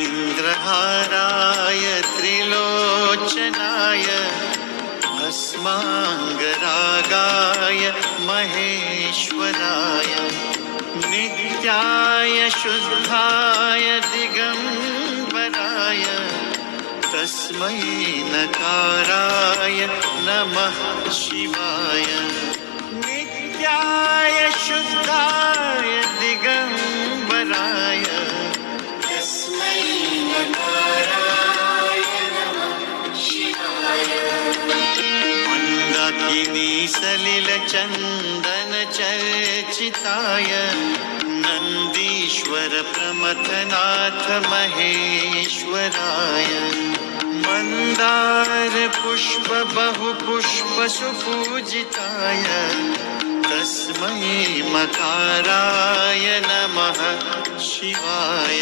इन्द्रहाराय त्रिलोचनाय भस्माङ्गरागाय महेश्वराय नित्याय शुद्धाय दिगम्बराय तस्मै नकाराय नमः शिवाय। नित्याय शुद्धाय दिगम्बराय तस्मै नकाराय नमः शिवाय। मन्दाकिनी सलिलचन्दन चर्चिताय नन्दीश्वर प्रमथनाथ महेश्वराय मन्दार पुष्प बहुपुष्प सुपूजिताय तस्मै मकाराय नमः शिवाय।